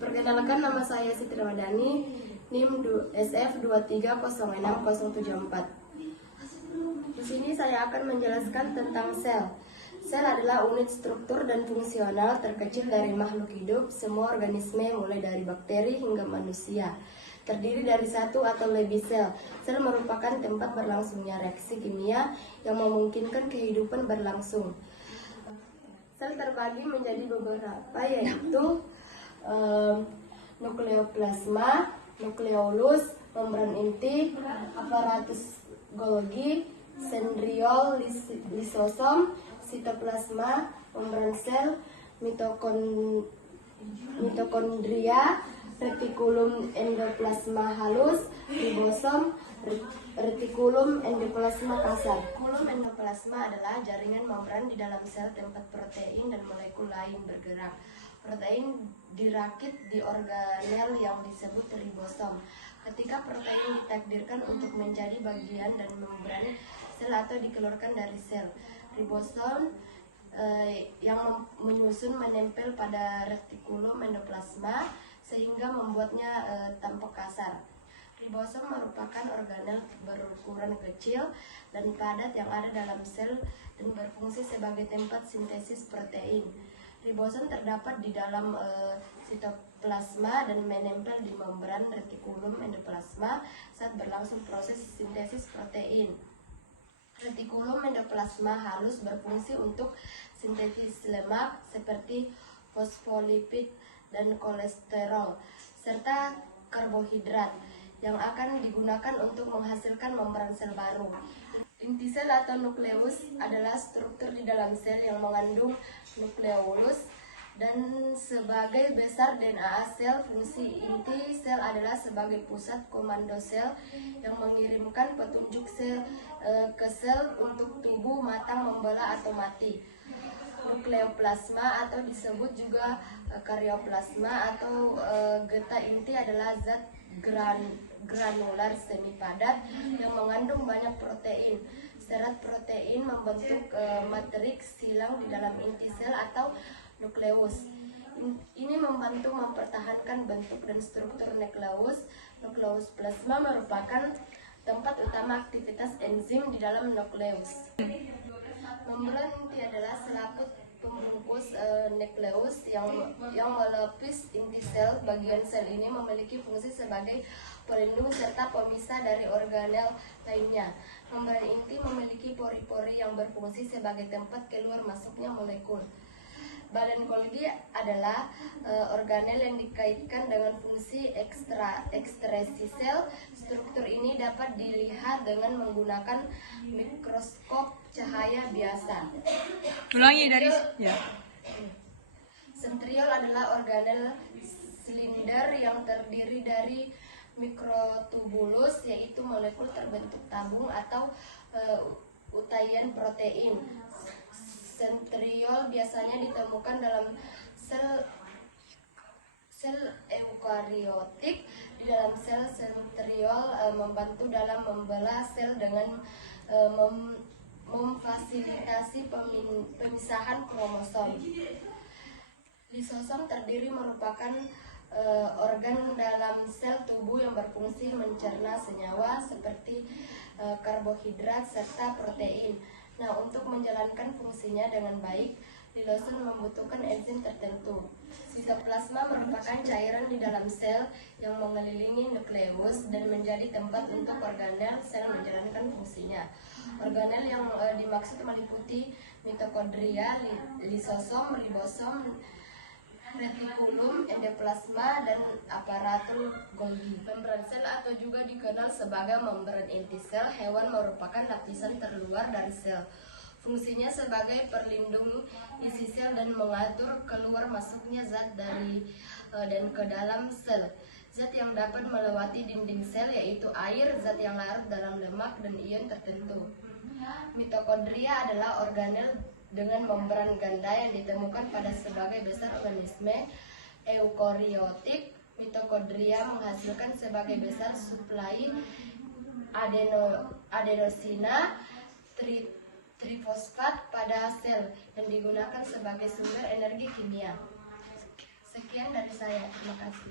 Perkenalkan, nama saya Siti Ramadhani, NIM SF2306074. Di sini saya akan menjelaskan tentang sel. Sel adalah unit struktur dan fungsional terkecil dari makhluk hidup, semua organisme mulai dari bakteri hingga manusia. Terdiri dari satu atau lebih sel. Sel merupakan tempat berlangsungnya reaksi kimia yang memungkinkan kehidupan berlangsung. Sel terbagi menjadi beberapa, yaitu nukleoplasma, nukleolus, membran inti, aparatus Golgi, sentriol, lisosom, sitoplasma, membran sel, mitokondria, retikulum endoplasma halus, ribosom, retikulum endoplasma kasar. Retikulum endoplasma adalah jaringan membran di dalam sel tempat protein dan molekul lain bergerak. Protein dirakit di organel yang disebut ribosom. Ketika protein ditakdirkan untuk menjadi bagian dan membran sel atau dikeluarkan dari sel, ribosom yang menyusun menempel pada retikulum endoplasma sehingga membuatnya tampak kasar. Ribosom merupakan organel berukuran kecil dan padat yang ada dalam sel dan berfungsi sebagai tempat sintesis protein. Ribosom terdapat di dalam sitoplasma dan menempel di membran retikulum endoplasma saat berlangsung proses sintesis protein. Retikulum endoplasma halus berfungsi untuk sintesis lemak seperti fosfolipid dan kolesterol serta karbohidrat yang akan digunakan untuk menghasilkan membran sel baru. Inti sel atau nukleus adalah struktur di dalam sel yang mengandung nukleolus dan sebagai besar DNA sel. Fungsi inti sel adalah sebagai pusat komando sel yang mengirimkan petunjuk sel ke sel untuk tumbuh, matang, membelah atau mati. Nukleoplasma atau disebut juga karyoplasma atau getah inti adalah zat granular semi padat yang mengandung banyak protein. Serat protein membentuk matriks silang di dalam inti sel atau nukleus. Ini membantu mempertahankan bentuk dan struktur nukleus. Nukleus plasma merupakan tempat utama aktivitas enzim di dalam nukleus. Membran inti adalah selaput pembungkus nukleus yang melapis inti sel. Bagian sel ini memiliki fungsi sebagai pelindung serta pemisah dari organel lainnya. Membran inti memiliki pori-pori yang berfungsi sebagai tempat keluar masuknya molekul. Badan Golgi adalah organel yang dikaitkan dengan fungsi ekstresi sel. Struktur ini dapat dilihat dengan menggunakan mikroskop cahaya biasa. Ulangi dari ya. Sentriol adalah organel silinder yang terdiri dari mikrotubulus, yaitu molekul terbentuk tabung atau untayan protein. Sentriol biasanya ditemukan dalam sel eukariotik. Di dalam sel, sentriol membantu dalam membelah sel dengan memfasilitasi pemisahan kromosom. Lisosom merupakan organ dalam sel tubuh yang berfungsi mencerna senyawa seperti karbohidrat serta protein. Nah, untuk menjalankan fungsinya dengan baik, lisosom membutuhkan enzim tertentu. Sitoplasma merupakan cairan di dalam sel yang mengelilingi nukleus dan menjadi tempat untuk organel sel menjalankan fungsinya. Organel yang dimaksud meliputi mitokondria, lisosom, ribosom, retikulum endoplasma, dan aparatur Golgi. Membran sel atau juga dikenal sebagai membran inti sel hewan merupakan lapisan terluar dari sel. Fungsinya sebagai perlindung isi sel dan mengatur keluar masuknya zat dari dan ke dalam sel. Zat yang dapat melewati dinding sel yaitu air, zat yang larut dalam lemak, dan ion tertentu. Mitokondria adalah organel dengan membran ganda yang ditemukan pada sebagai besar organisme eukariotik. Mitokondria menghasilkan sebagai besar suplai adenosina trifosfat pada sel yang digunakan sebagai sumber energi kimia. Sekian dari saya. Terima kasih.